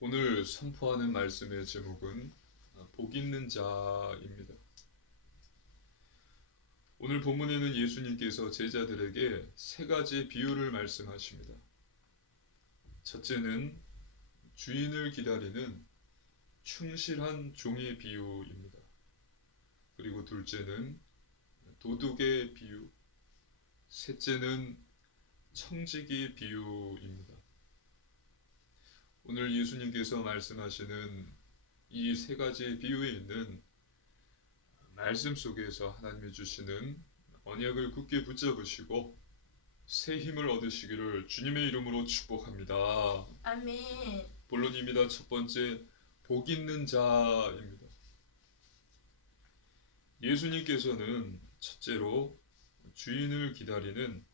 오늘 선포하는 말씀의 제목은 복 있는 자입니다. 오늘 본문에는 예수님께서 제자들에게 세 가지 비유를 말씀하십니다. 첫째는 주인을 기다리는 충실한 종의 비유입니다. 그리고 둘째는 도둑의 비유, 셋째는 청지기 비유입니다. 오늘 예수님께서 말씀하시는 이 세 가지 비유에 있는 말씀 속에서 하나님이 주시는 언약을 굳게 붙잡으시고 새 힘을 얻으시기를 주님의 이름으로 축복합니다. 아멘. 본론입니다. 첫 번째, 복 있는 자입니다. 예수님께서는 첫째로 주인을 기다리는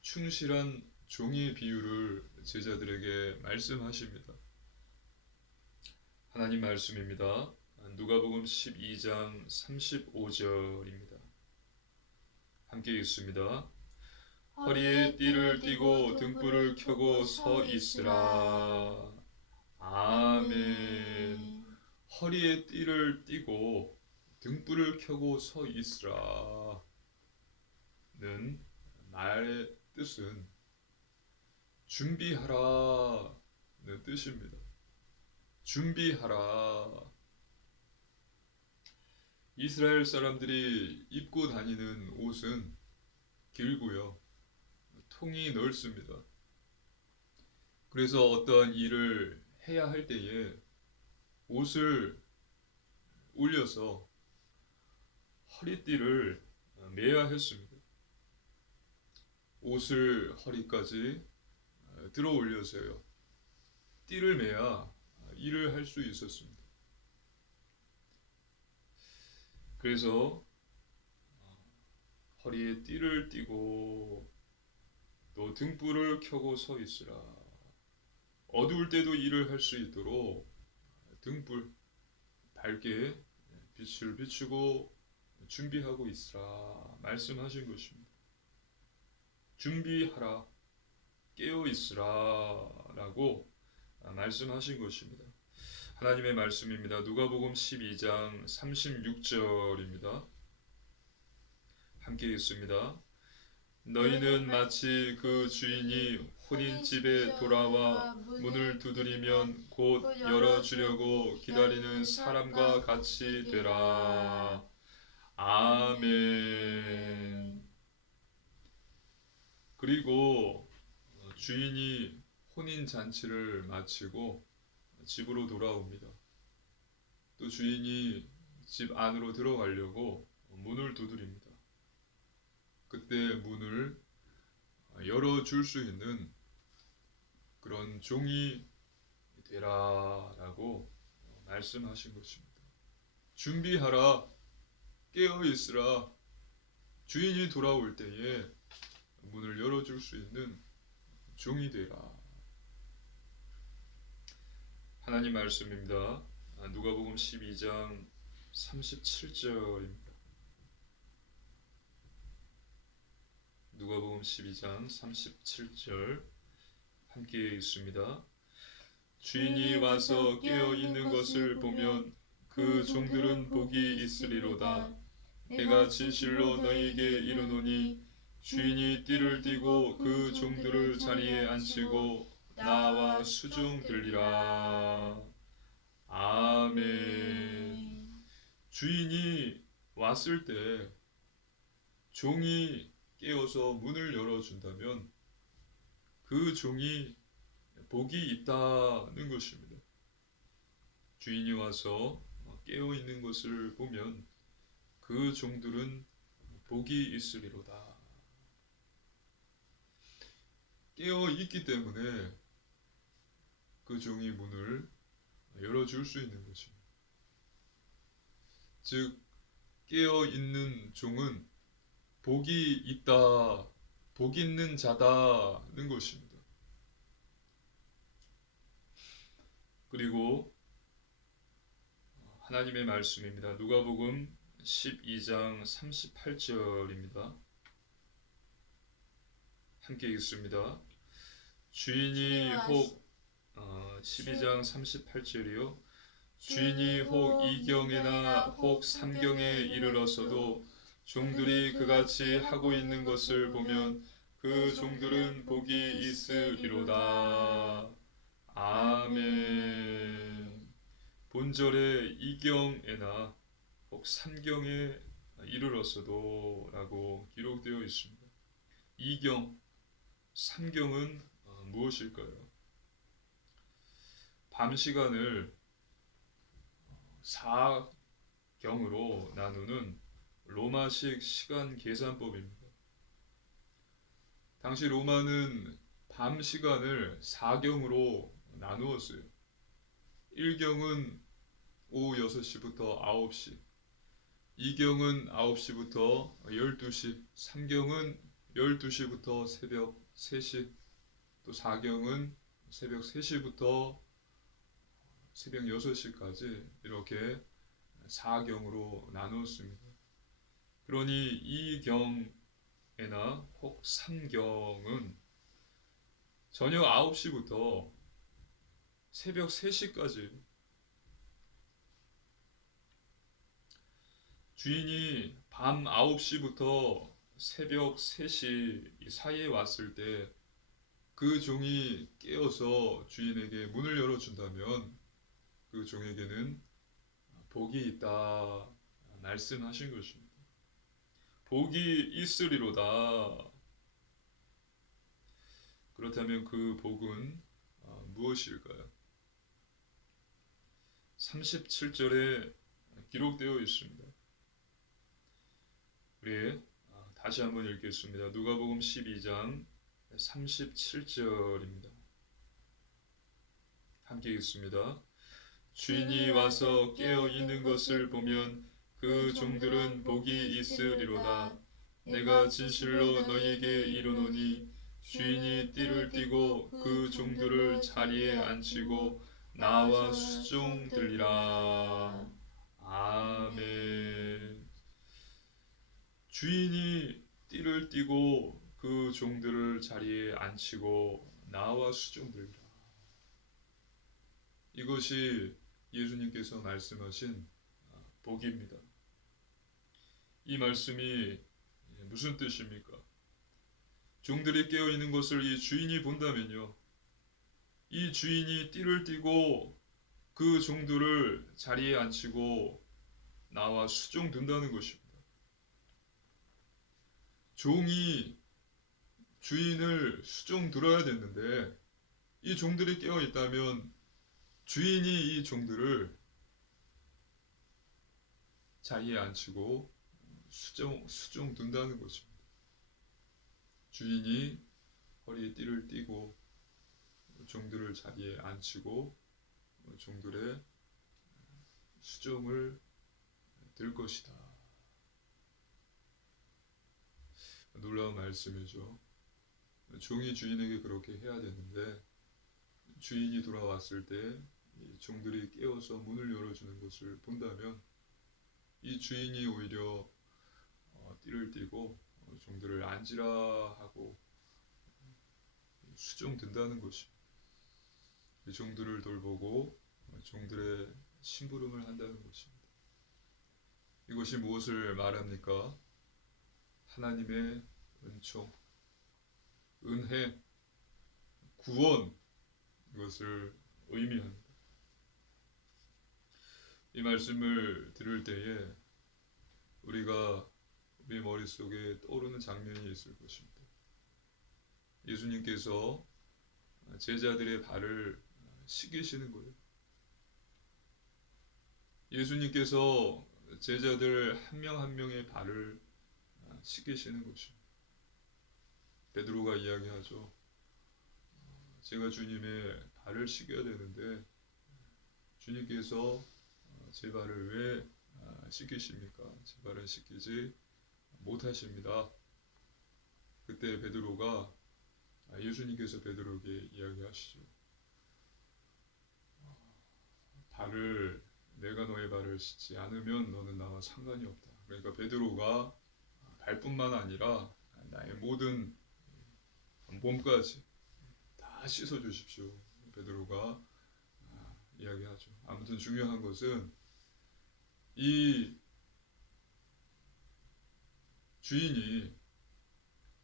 충실한 종의 비유를 제자들에게 말씀하십니다. 하나님 말씀입니다. 누가복음 12장 35절입니다. 함께 읽습니다. 허리에 띠를 띠고 등불을 켜고 서 있으라. 아멘. 허리에 띠를 띠고 등불을 켜고 서 있으라. 는 말의 뜻은 준비하라는 뜻입니다. 준비하라. 이스라엘 사람들이 입고 다니는 옷은 길고요. 통이 넓습니다. 그래서 어떠한 일을 해야 할 때에 옷을 올려서 허리띠를 매야 했습니다. 옷을 허리까지 들어 올려서요. 띠를 매야 일을 할 수 있었습니다. 그래서 허리에 띠를 띠고 또 등불을 켜고 서 있으라. 어두울 때도 일을 할 수 있도록 등불 밝게 빛을 비추고 준비하고 있으라 말씀하신 것입니다. 준비하라, 깨어 있으라 라고 말씀하신 것입니다. 하나님의 말씀입니다. 누가복음 12장 36절입니다. 함께 읽습니다. 너희는 마치 그 주인이 혼인집에 돌아와 문을 두드리면 곧 열어주려고 기다리는 사람과 같이 되라. 아멘. 그리고 주인이 혼인 잔치를 마치고 집으로 돌아옵니다. 또 주인이 집 안으로 들어가려고 문을 두드립니다. 그때 문을 열어줄 수 있는 그런 종이 되라라고 말씀하신 것입니다. 준비하라, 깨어 있으라. 주인이 돌아올 때에 문을 열어줄 수 있는 종이 되라. 하나님 말씀입니다. 누가복음 12장 37절입니다. 누가복음 12장 37절 함께 읽습니다. 주인이 와서 깨어 있는 것을 보면 그 종들은 복이 있으리로다. 내가 진실로 너희에게 이르노니 주인이 띠를 띠고 그 종들을 자리에 앉히고 나와 수종 들리라. 아멘. 주인이 왔을 때 종이 깨어서 문을 열어준다면 그 종이 복이 있다는 것입니다. 주인이 와서 깨어있는 것을 보면 그 종들은 복이 있으리로다. 깨어있기 때문에 그 종이 문을 열어줄 수 있는 것입니다. 즉, 깨어있는 종은 복이 있다, 복 있는 자다는 것입니다. 그리고 하나님의 말씀입니다. 누가복음 12장 38절입니다. 함께 읽습니다. 주인이 혹 12장 38절이요. 주인이 혹 이경에나 혹 삼경에 이르렀어도 종들이 그같이 하고 있는 것을 보면 그 종들은 복이 있으리로다. 아멘. 본절에 이경에나 혹 삼경에 이르렀어도 라고 기록되어 있습니다. 이경, 삼경은 무엇일까요? 밤 시간을 4경으로 나누는 로마식 시간 계산법입니다. 당시 로마는 밤 시간을 4경으로 나누었어요. 1경은 오후 6시부터 9시, 2경은 9시부터 12시, 3경은 12시부터 새벽 3시, 또 4경은 새벽 3시부터 새벽 6시까지 이렇게 4경으로 나누었습니다. 그러니 2경에나 혹 3경은 저녁 9시부터 새벽 3시까지 주인이 밤 9시부터 새벽 3시 사이에 왔을 때 그 종이 깨어서 주인에게 문을 열어준다면 그 종에게는 복이 있다 말씀하신 것입니다. 복이 있으리로다. 그렇다면 그 복은 무엇일까요? 37절에 기록되어 있습니다. 우리 다시 한번 읽겠습니다. 누가복음 12장 37절입니다. 함께 읽습니다. 주인이 와서 깨어 있는 것을 보면 그 종들은 복이 있으리로다. 내가 진실로 너희에게 이르노니 주인이 띠를 띠고 그 종들을 자리에 앉히고 나와 수종들리라. 아멘. 주인이 띠를 띠고 그 종들을 자리에 앉히고 나와 수종들리라. 이것이 예수님께서 말씀하신 복입니다. 이 말씀이 무슨 뜻입니까? 종들이 깨어있는 것을 이 주인이 본다면요, 이 주인이 띠를 띠고 그 종들을 자리에 앉히고 나와 수종둔다는 것입니다. 종이 주인을 수종들어야 되는데 이 종들이 깨어있다면 주인이 이 종들을 자리에 앉히고 수종둔다는 것입니다. 주인이 허리에 띠를 띠고 종들을 자리에 앉히고 종들의 수종을 들 것이다. 놀라운 말씀이죠. 종이 주인에게 그렇게 해야 되는데 주인이 돌아왔을 때 종들이 깨어서 문을 열어주는 것을 본다면 이 주인이 오히려 띠를 띠고 종들을 앉으라 하고 수종든다는 것입니다. 종들을 돌보고 종들의 심부름을 한다는 것입니다. 이것이 무엇을 말합니까? 하나님의 은총, 은혜, 구원, 이것을 의미합니다. 이 말씀을 들을 때에 우리가 우리 머릿속에 떠오르는 장면이 있을 것입니다. 예수님께서 제자들의 발을 씻기시는 거예요. 예수님께서 제자들 한 명 한 명의 발을 씻기시는 것입니다. 베드로가 이야기하죠. 제가 주님의 발을 씻겨야 되는데 주님께서 제 발을 왜 씻기십니까? 제 발을 씻기지 못하십니다. 그때 베드로가 예수님께서 베드로에게 이야기하시죠. 발을 내가 너의 발을 씻지 않으면 너는 나와 상관이 없다. 그러니까 베드로가 발뿐만 아니라 나의 모든 몸까지 다 씻어 주십시오. 베드로가 이야기하죠. 아무튼 중요한 것은 이 주인이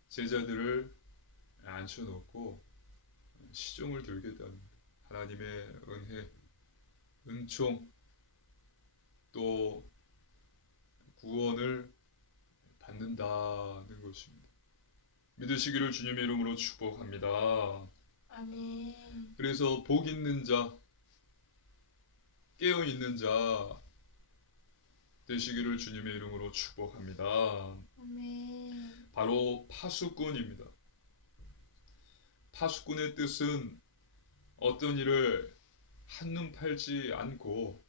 제자들을 앉혀놓고 시종을 들겠다는 하나님의 은혜, 은총, 또 구원을 받는다는 것입니다. 믿으시기를 주님의 이름으로 축복합니다. 아멘. 그래서 복 있는 자, 깨어 있는 자 되시기를 주님의 이름으로 축복합니다. 아멘. 바로 파수꾼입니다. 파수꾼의 뜻은 어떤 일을 한눈 팔지 않고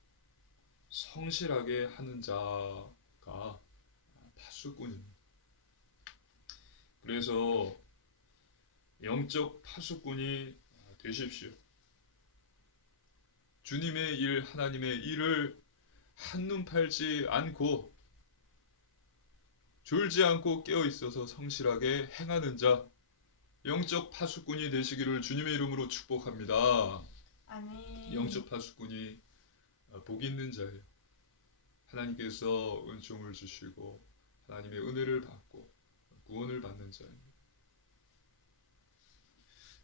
성실하게 하는 자가 파수꾼입니다. 그래서 영적 파수꾼이 되십시오. 주님의 일, 하나님의 일을 한눈 팔지 않고 졸지 않고 깨어 있어서 성실하게 행하는 자, 영적 파수꾼이 되시기를 주님의 이름으로 축복합니다. 아멘. 영적 파수꾼이 복 있는 자예요. 하나님께서 은총을 주시고 하나님의 은혜를 받고 구원을 받는 자입니다.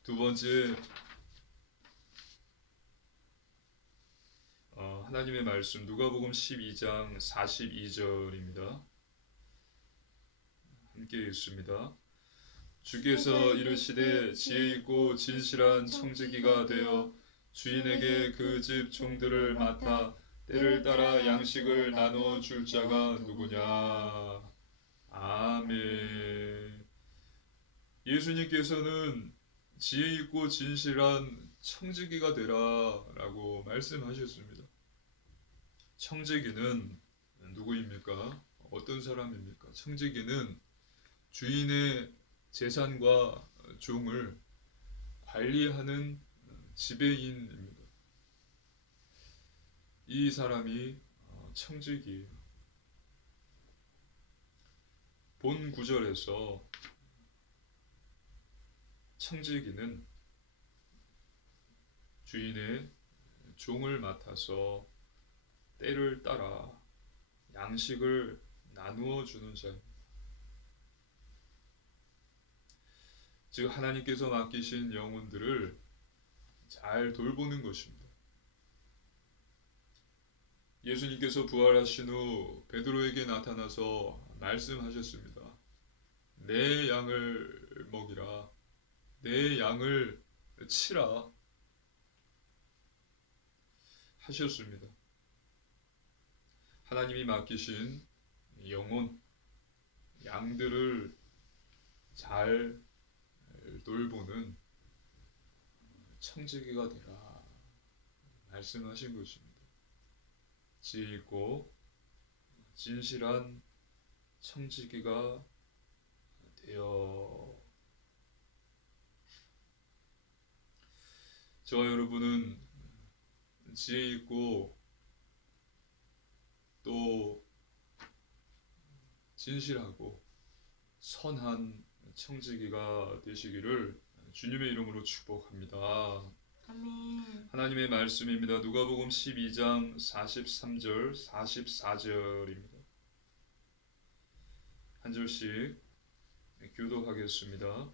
두 번째, 하나님의 말씀 누가복음 12장 42절입니다. 함께 읽습니다. 주께서 이르시되 지혜 있고 진실한 청지기가 되어 주인에게 그 집 종들을 맡아 때를 따라 양식을 나누어 줄 자가 누구냐. 아멘. 예수님께서는 지혜 있고 진실한 청지기가 되라 라고 말씀하셨습니다. 청지기는 누구입니까? 어떤 사람입니까? 청지기는 주인의 재산과 종을 관리하는 지배인입니다. 이 사람이 청지기예요. 본 구절에서 청지기는 주인의 종을 맡아서 때를 따라 양식을 나누어 주는 자입니다. 즉 하나님께서 맡기신 영혼들을 잘 돌보는 것입니다. 예수님께서 부활하신 후 베드로에게 나타나서 말씀하셨습니다. 내 양을 먹이라. 내 양을 치라. 하셨습니다. 하나님이 맡기신 영혼, 양들을 잘 돌보는 청지기가 되라 말씀하신 것입니다. 지혜 있고 진실한 청지기가 되어 저와 여러분은 지혜 있고 또 진실하고 선한 청지기가 되시기를 주님의 이름으로 축복합니다. 아멘. 하나님의 말씀입니다. 누가복음 12장 43절, 44절입니다. 한 절씩 교독하겠습니다.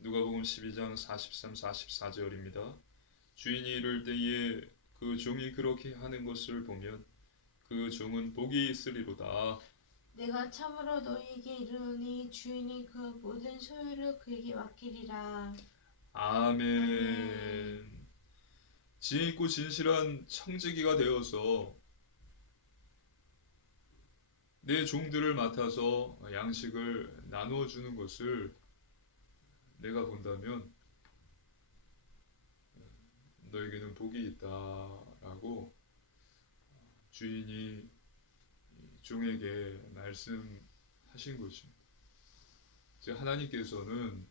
누가복음 12장 43, 44절입니다. 주인이 이를 때에 그 종이 그렇게 하는 것을 보면 그 종은 복이 있으리로다. 내가 참으로 너희에게 이르노니 주인이 그 모든 소유를 그에게 맡기리라. 아멘. 지혜 있고 진실한 청지기가 되어서 내 종들을 맡아서 양식을 나누어 주는 것을 내가 본다면 너에게는 복이 있다라고 주인이 종에게 말씀하신 것입니다. 즉 하나님께서는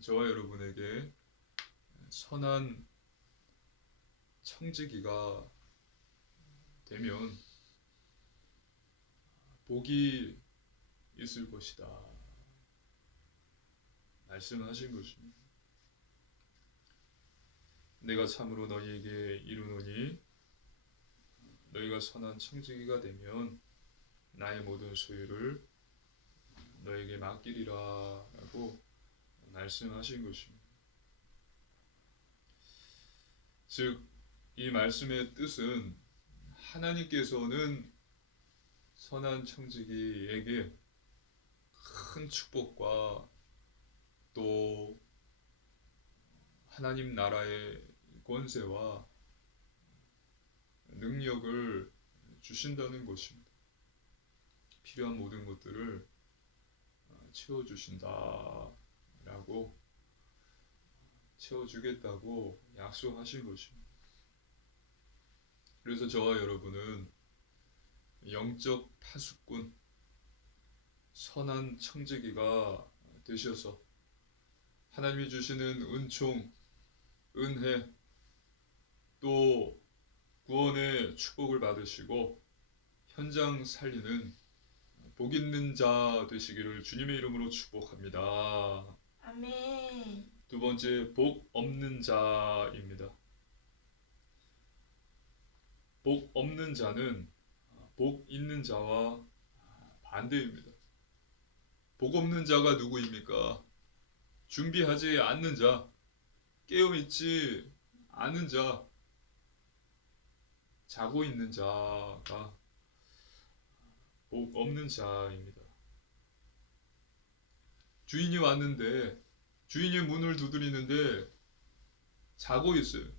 저와 여러분에게 선한 청지기가 되면 복이 있을 것이다 말씀하신 것입니다. 내가 참으로 너희에게 이르노니 너희가 선한 청지기가 되면 나의 모든 소유를 너에게 맡기리라 라고 말씀하신 것입니다. 즉, 이 말씀의 뜻은 하나님께서는 선한 청지기에게 큰 축복과 또 하나님 나라의 권세와 능력을 주신다는 것입니다. 필요한 모든 것들을 채워주신다라고 채워주겠다고 약속하신 것입니다. 그래서 저와 여러분은 영적 파수꾼, 선한 청지기가 되셔서 하나님이 주시는 은총, 은혜, 또 구원의 축복을 받으시고 현장 살리는 복 있는 자 되시기를 주님의 이름으로 축복합니다. 아멘. 두 번째, 복 없는 자입니다. 복 없는 자는 복 있는 자와 반대입니다. 복 없는 자가 누구입니까? 준비하지 않는 자, 깨어있지 않은 자, 자고 있는 자가 복 없는 자입니다. 주인이 왔는데 주인이 문을 두드리는데 자고 있어요.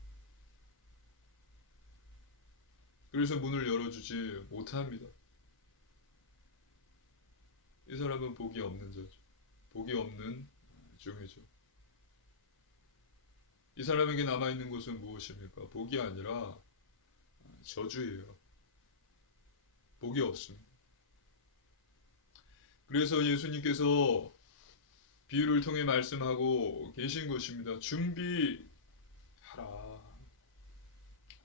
그래서 문을 열어주지 못합니다. 이 사람은 복이 없는 자죠. 복이 없는 종이죠. 이 사람에게 남아있는 것은 무엇입니까? 복이 아니라 저주예요. 복이 없습니다. 그래서 예수님께서 비유를 통해 말씀하고 계신 것입니다. 준비하라.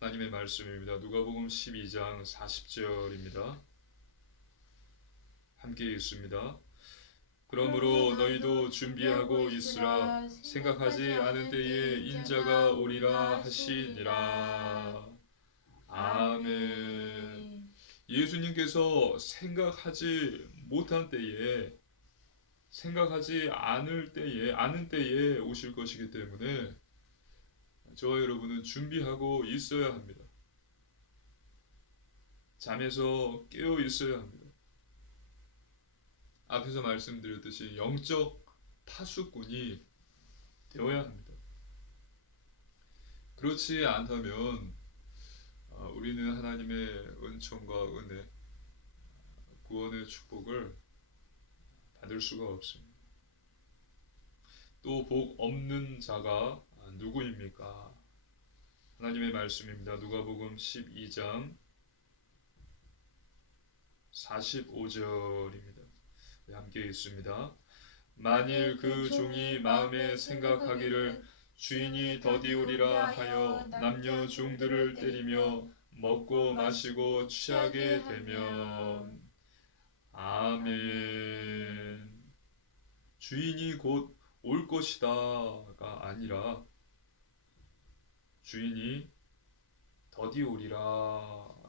하나님의 말씀입니다. 누가복음 12장 40절입니다. 함께 읽습니다. 그러므로 너희도 준비하고 있으라. 생각하지 않은 때에 인자가 오리라 하시니라. 아멘. 예수님께서 생각하지 못한 때에, 생각하지 않을 때에, 아는 때에 오실 것이기 때문에 저와 여러분은 준비하고 있어야 합니다. 잠에서 깨어 있어야 합니다. 앞에서 말씀드렸듯이 영적 파수꾼이 되어야 합니다. 그렇지 않다면 우리는 하나님의 은총과 은혜, 구원의 축복을 받을 수가 없습니다. 또 복 없는 자가 누구입니까? 하나님의 말씀입니다. 누가복음 12장 45절입니다. 함께 읽습니다. 만일 그 종이 마음에 생각하기를 주인이 더디오리라 하여 남녀 종들을 때리며 먹고 마시고 취하게 되면 아멘. 주인이 곧 올 것이다가 아니라 주인이 더디오리라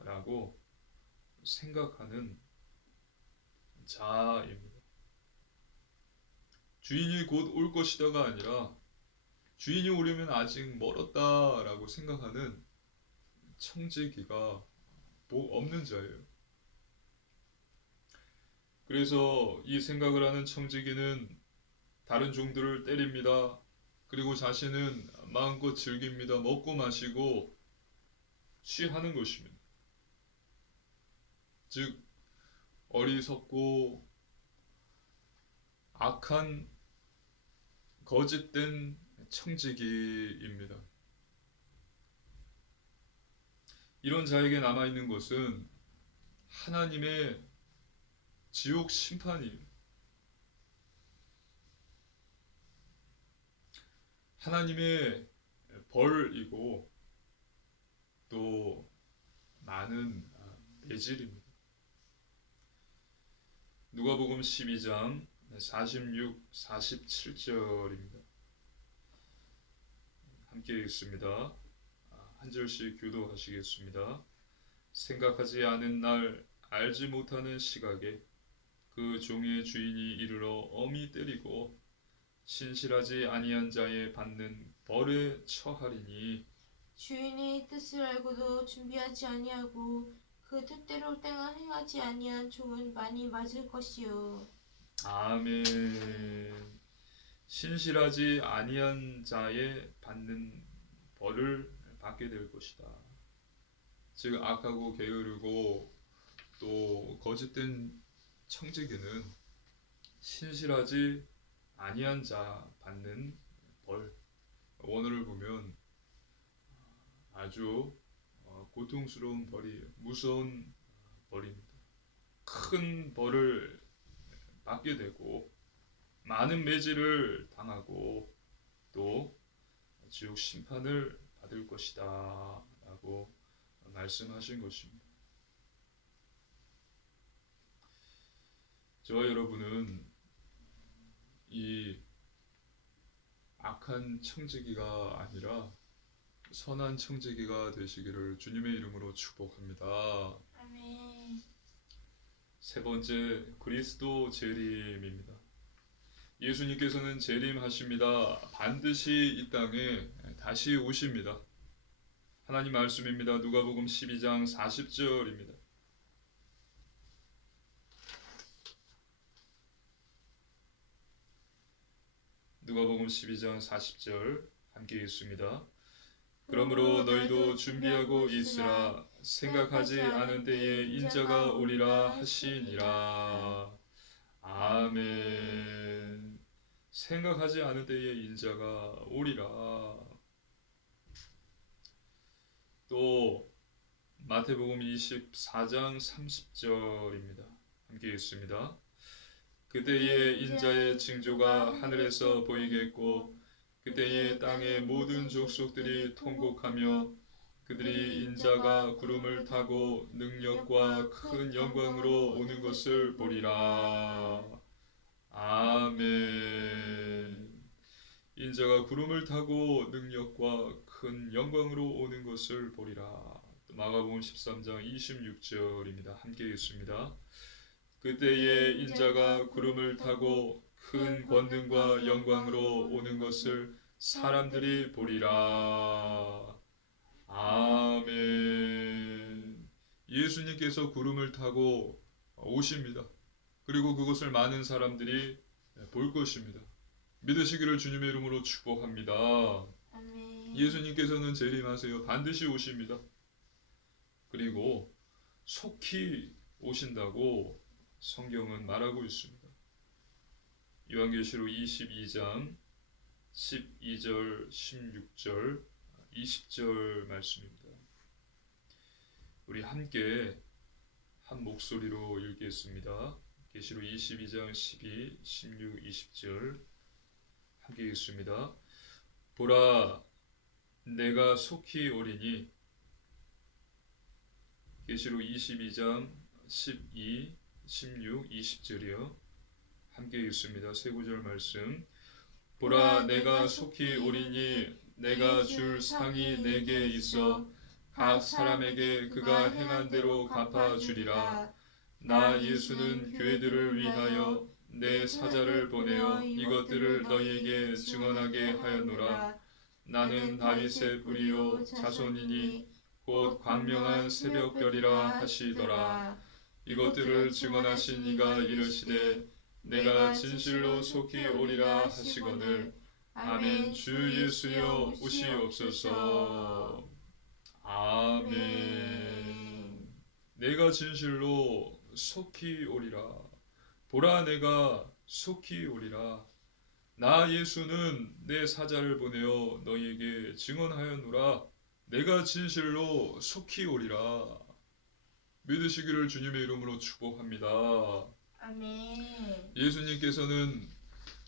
라고 생각하는 자입니다. 주인이 곧 올 것이다가 아니라 주인이 오려면 아직 멀었다라고 생각하는 청지기가 복 없는 자예요. 그래서 이 생각을 하는 청지기는 다른 종들을 때립니다. 그리고 자신은 마음껏 즐깁니다. 먹고 마시고 취하는 것입니다. 즉 어리석고 악한 거짓된 청지기입니다. 이런 자에게 남아있는 것은 하나님의 지옥 심판이에요. 하나님의 벌이고 또 많은 매질입니다. 누가복음 12장 46, 47절입니다. 함께 읽습니다. 한 절씩 교도하시겠습니다. 생각하지 않은 날, 알지 못하는 시각에 그 종의 주인이 이르러 엄히 때리고 신실하지 아니한 자의 받는 벌에 처하리니 주인의 뜻을 알고도 준비하지 아니하고 그 뜻대로 때가 행하지 아니한 종은 많이 맞을 것이요. 아멘. 신실하지 아니한 자의 받는 벌을 받게 될 것이다. 즉 악하고 게으르고 또 거짓된 청지기는 신실하지 아니한 자 받는 벌. 원어를 보면 아주 고통스러운 벌이 무서운 벌입니다. 큰 벌을 받게 되고 많은 매질을 당하고 또 지옥 심판을 받을 것이다 라고 말씀하신 것입니다. 저와 여러분은 이 악한 청지기가 아니라 선한 청지기가 되시기를 주님의 이름으로 축복합니다. 아멘. 세 번째, 그리스도 재림입니다. 예수님께서는 재림하십니다. 반드시 이 땅에 다시 오십니다. 하나님 말씀입니다. 누가복음 12장 40절입니다. 누가복음 12장 40절 함께 읽습니다. 그러므로 너희도 준비하고 있으라. 생각하지 않은 때에 인자가 오리라 하시니라. 아멘. 생각하지 않은 때에 인자가 오리라. 또 마태복음 24장 30절입니다. 함께 읽습니다. 그때에 인자의 징조가 하늘에서 보이겠고 그때에 땅의 모든 족속들이 통곡하며 그들이 인자가 구름을 타고 능력과 큰 영광으로 오는 것을 보리라. 아멘. 인자가 구름을 타고 능력과 큰 영광으로 오는 것을 보리라. 또 마가복음 13장 26절입니다. 함께 읽습니다. 그때에 인자가 구름을 타고 큰 권능과 영광으로 오는 것을 사람들이 보리라. 아멘. 예수님께서 구름을 타고 오십니다. 그리고 그것을 많은 사람들이 볼 것입니다. 믿으시기를 주님의 이름으로 축복합니다. 아멘. 예수님께서는 재림하세요. 반드시 오십니다. 그리고 속히 오신다고 성경은 말하고 있습니다. 요한계시록 22장 12절, 16절, 20절 말씀입니다. 우리 함께 한 목소리로 읽겠습니다. 계시록 22장 12, 16, 20절 함께 읽습니다. 보라, 내가 속히 오리니. 계시록 22장 12, 16, 20절이요. 함께 읽습니다. 세 구절 말씀. 보라, 내가 속히 오리니 내가 줄 상이 내게 있어 각 사람에게 그가 행한 대로 갚아주리라. 나 예수는 교회들을 위하여 내 사자를 보내어 이것들을 너희에게 증언하게 하였노라. 나는 다윗의 뿌리요 자손이니 곧 광명한 새벽별이라 하시더라. 이것들을 증언하신 이가 이르시되 내가 진실로 속히 오리라 하시거늘. 아멘. 주 예수여 오시옵소서. 아멘. 내가 진실로 속히 오리라. 보라, 내가 속히 오리라. 나 예수는 내 사자를 보내어 너희에게 증언하였노라. 내가 진실로 속히 오리라. 믿으시기를 주님의 이름으로 축복합니다. 아멘. 예수님께서는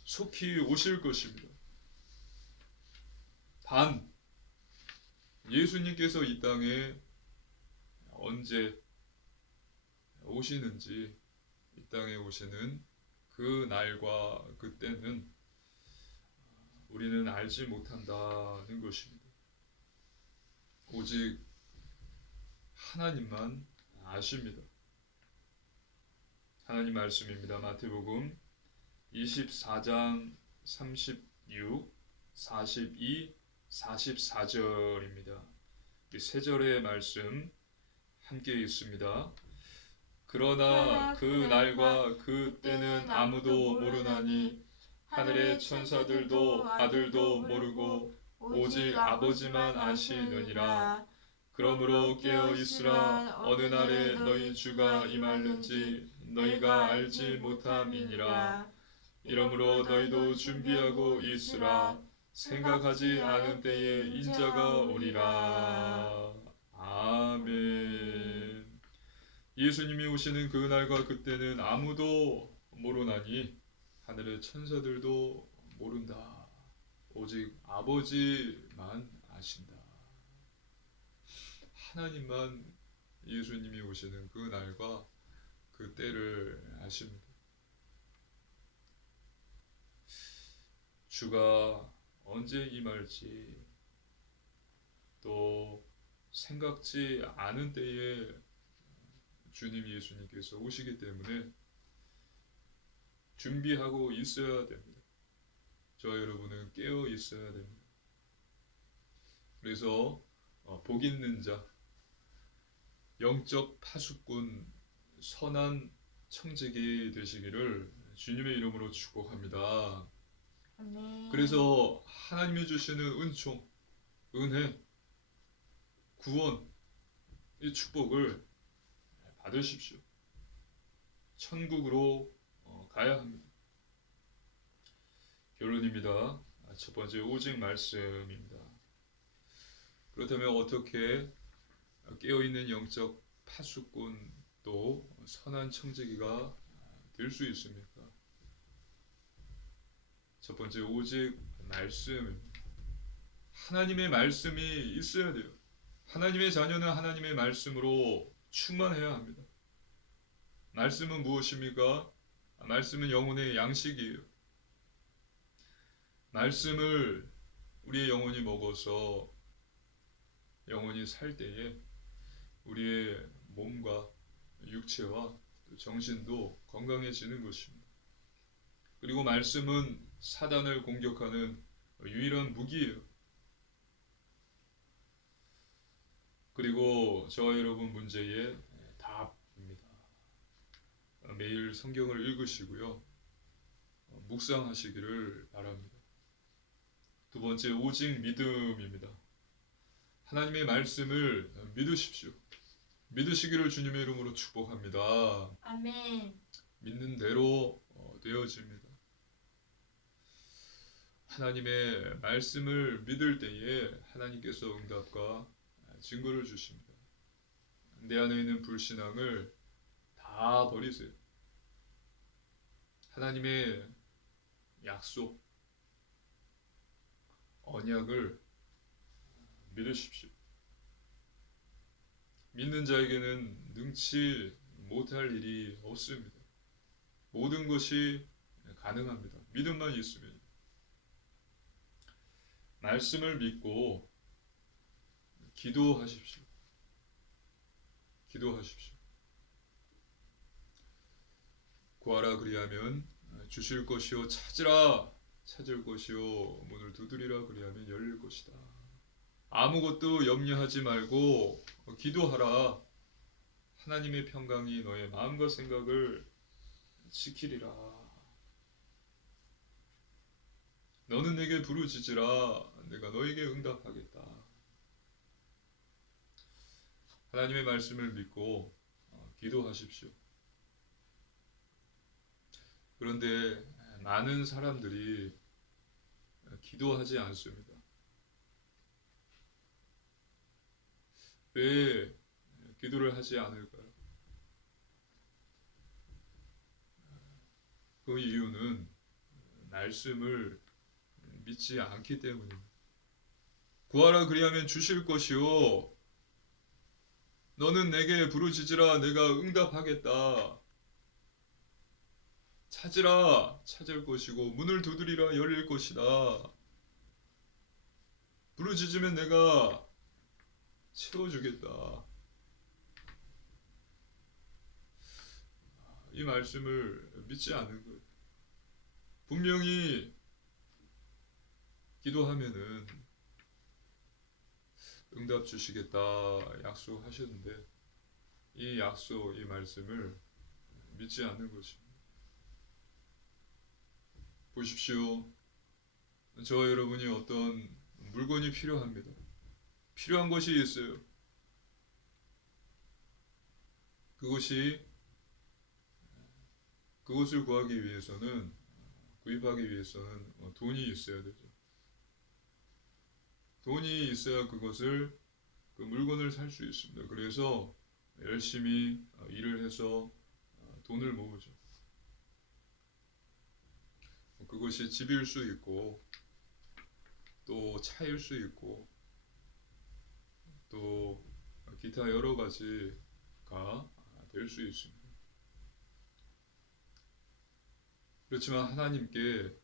속히 오실 것입니다. 단 예수님께서 이 땅에 언제 오시는지, 이 땅에 오시는 그 날과 그 때는 우리는 알지 못한다는 것입니다. 오직 하나님만 아십니다. 하나님 말씀입니다. 마태복음 24장 36, 42, 44절입니다. 이 세 절의 말씀 함께 읽습니다. 그러나 그 날과 그 때는 아무도 모르나니 하늘의 천사들도 아들도 모르고 오직 아버지만 아시느니라. 그러므로 깨어 있으라. 어느 날에 너희 주가 임하는지 너희가 알지 못함이니라. 이러므로 너희도 준비하고 있으라. 생각하지 않은 때에 인자가 오리라. 아멘. 예수님이 오시는 그 날과 그때는 아무도 모르나니 하늘의 천사들도 모른다. 오직 아버지만 아신다. 하나님만 예수님이 오시는 그 날과 그 때를 아십니다. 주가 언제 임할지 또 생각지 않은 때에 주님 예수님께서 오시기 때문에 준비하고 있어야 됩니다. 저와 여러분은 깨어 있어야 됩니다. 그래서 복 있는 자, 영적 파수꾼, 선한 청지기 되시기를 주님의 이름으로 축복합니다. 아멘. 그래서 하나님이 주시는 은총, 은혜, 구원, 이 축복을 받으십시오. 천국으로 가야 합니다. 결론입니다. 첫 번째 오직 말씀입니다. 그렇다면 어떻게 깨어있는 영적 파수꾼 또 선한 청지기가 될 수 있습니까? 첫 번째 오직 말씀입니다. 하나님의 말씀이 있어야 돼요. 하나님의 자녀는 하나님의 말씀으로 충만해야 합니다. 말씀은 무엇입니까? 말씀은 영혼의 양식이에요. 말씀을 우리의 영혼이 먹어서 영혼이 살 때에 우리의 몸과 육체와 정신도 건강해지는 것입니다. 그리고 말씀은 사단을 공격하는 유일한 무기예요. 그리고 저와 여러분 문제의 답입니다. 매일 성경을 읽으시고요. 묵상하시기를 바랍니다. 두 번째 오직 믿음입니다. 하나님의 말씀을 믿으십시오. 믿으시기를 주님의 이름으로 축복합니다. 아멘. 믿는 대로 되어집니다. 하나님의 말씀을 믿을 때에 하나님께서 응답과 증거를 주십니다. 내 안에 있는 불신앙을 다 버리세요. 하나님의 약속, 언약을 믿으십시오. 믿는 자에게는 능치 못할 일이 없습니다. 모든 것이 가능합니다. 믿음만 있으면. 말씀을 믿고 기도하십시오. 기도하십시오. 구하라 그리하면 주실 것이요, 찾으라 찾을 것이요, 문을 두드리라 그리하면 열릴 것이다. 아무것도 염려하지 말고 기도하라. 하나님의 평강이 너의 마음과 생각을 지키리라. 너는 내게 부르짖으라. 내가 너에게 응답하겠다. 하나님의 말씀을 믿고 기도하십시오. 그런데 많은 사람들이 기도하지 않습니다. 왜 기도를 하지 않을까요? 그 이유는 말씀을 믿지 않기 때문입니다. 구하라 그리하면 주실 것이요, 너는 내게 부르짖으라. 내가 응답하겠다. 찾으라 찾을 것이고 문을 두드리라 열릴 것이다. 부르짖으면 내가 채워주겠다. 이 말씀을 믿지 않는 거예요. 분명히 기도하면은 응답 주시겠다 약속하셨는데 이 약속, 이 말씀을 믿지 않는 것입니다. 보십시오. 저와 여러분이 어떤 물건이 필요합니다. 필요한 것이 있어요. 그것을 구하기 위해서는, 구입하기 위해서는 돈이 있어야 되죠. 돈이 있어야 그 물건을 살 수 있습니다. 그래서 열심히 일을 해서 돈을 모으죠. 그것이 집일 수 있고, 또 차일 수 있고, 또 기타 여러 가지가 될 수 있습니다. 그렇지만 하나님께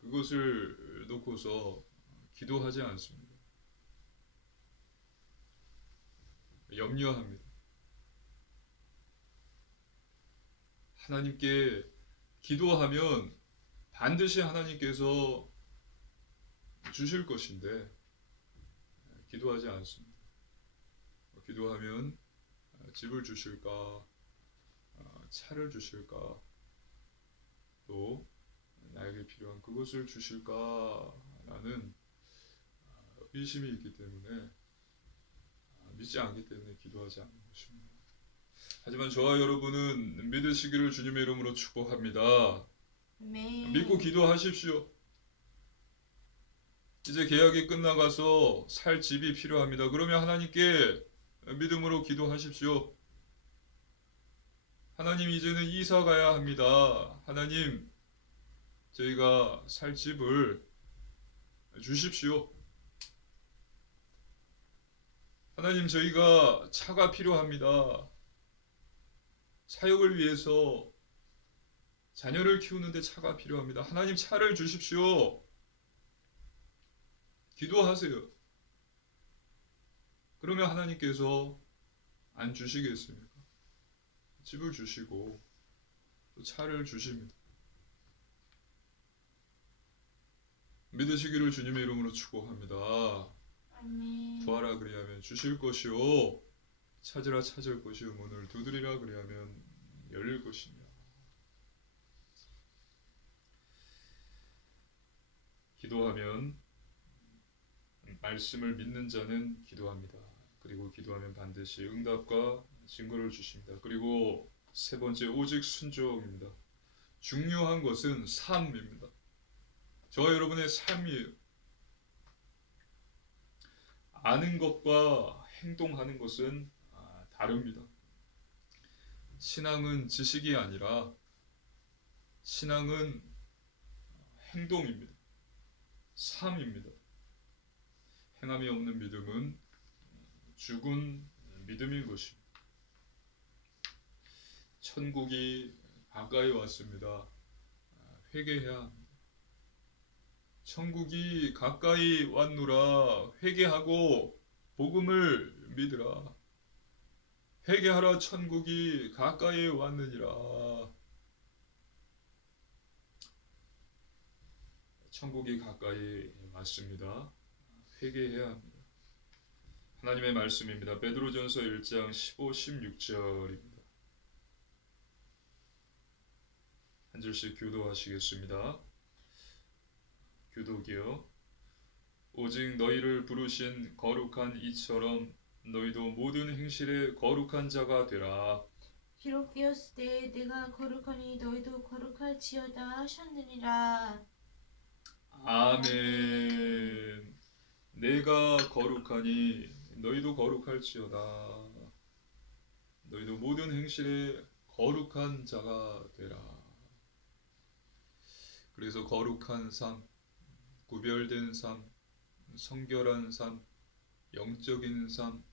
그것을 놓고서 기도하지 않습니다. 염려합니다. 하나님께 기도하면 반드시 하나님께서 주실 것인데 기도하지 않습니다. 기도하면 집을 주실까, 차를 주실까, 또 나에게 필요한 그것을 주실까라는 의심이 있기 때문에 믿지 않기 때문에 기도하지 않는 것입니다. 하지만 저와 여러분은 믿으시기를 주님의 이름으로 축복합니다. 믿고 기도하십시오. 이제 계약이 끝나가서 살 집이 필요합니다. 그러면 하나님께 믿음으로 기도하십시오. 하나님, 이제는 이사 가야 합니다. 하나님, 저희가 살 집을 주십시오. 하나님, 저희가 차가 필요합니다. 사역을 위해서 자녀를 키우는데 차가 필요합니다. 하나님, 차를 주십시오. 기도하세요. 그러면 하나님께서 안 주시겠습니까? 집을 주시고 또 차를 주십니다. 믿으시기를 주님의 이름으로 축복합니다. 아멘. 구하라 그리하면 주실 것이요, 찾으라 찾을 것이요, 문을 두드리라 그리하면 열릴 것이며. 기도하면, 말씀을 믿는 자는 기도합니다. 그리고 기도하면 반드시 응답과 증거를 주십니다. 그리고 세 번째, 오직 순종입니다. 중요한 것은 삶입니다. 저와 여러분의 삶이에요. 아는 것과 행동하는 것은 다릅니다. 신앙은 지식이 아니라 신앙은 행동입니다. 삶입니다. 행함이 없는 믿음은 죽은 믿음인 것입니다. 천국이 가까이 왔습니다. 회개해야 합니다. 천국이 가까이 왔노라. 회개하고 복음을 믿으라. 회개하라. 천국이 가까이 왔느니라. 천국이 가까이 왔습니다. 회개해야 합니다. 하나님의 말씀입니다. 베드로전서 1장 15, 16절입니다. 한 절씩 교도하시겠습니다. 교독이요. 오직 너희를 부르신 거룩한 이처럼 너희도 모든 행실에 거룩한 자가 되라. 비록 비었으되 내가 거룩하니 너희도 거룩할지어다 하셨느니라. 아멘. 내가 거룩하니 너희도 거룩할지어다. 너희도 모든 행실에 거룩한 자가 되라. 그래서 거룩한 삶, 구별된 삶, 성결한 삶, 영적인 삶,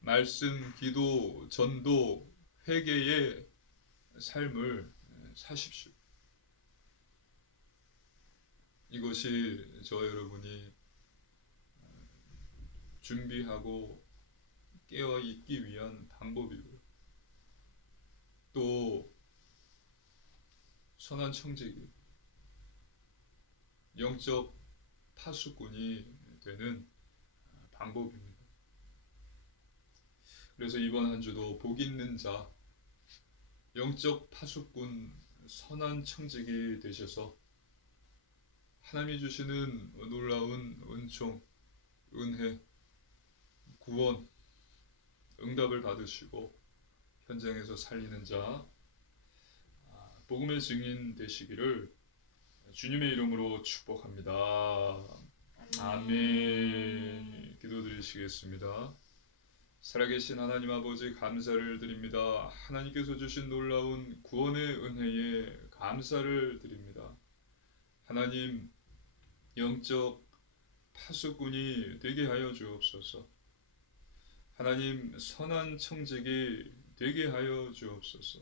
말씀, 기도, 전도, 회개의 삶을 사십시오. 이것이 저와 여러분이 준비하고 깨어 있기 위한 방법이고요. 또 선한 청지기, 영적 파수꾼이 되는 방법입니다. 그래서 이번 한 주도 복 있는 자, 영적 파수꾼, 선한 청지기 되셔서 하나님이 주시는 놀라운 은총, 은혜, 구원, 응답을 받으시고 현장에서 살리는 자, 복음의 증인 되시기를 주님의 이름으로 축복합니다. 아멘. 기도드리시겠습니다. 살아계신 하나님 아버지 감사를 드립니다. 하나님께서 주신 놀라운 구원의 은혜에 감사를 드립니다. 하나님 영적 파수꾼이 되게 하여 주옵소서. 하나님 선한 청지기 되게 하여 주옵소서.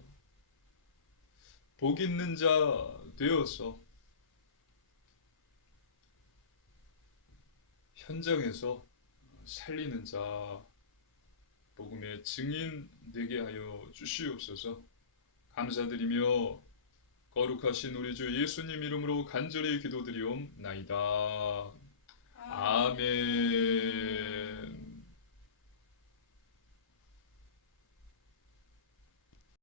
복 있는 자 되어서 현장에서 살리는 자, 복음의 증인 되게 하여 주시옵소서. 감사드리며 거룩하신 우리 주 예수님 이름으로 간절히 기도드리옵나이다. 아멘.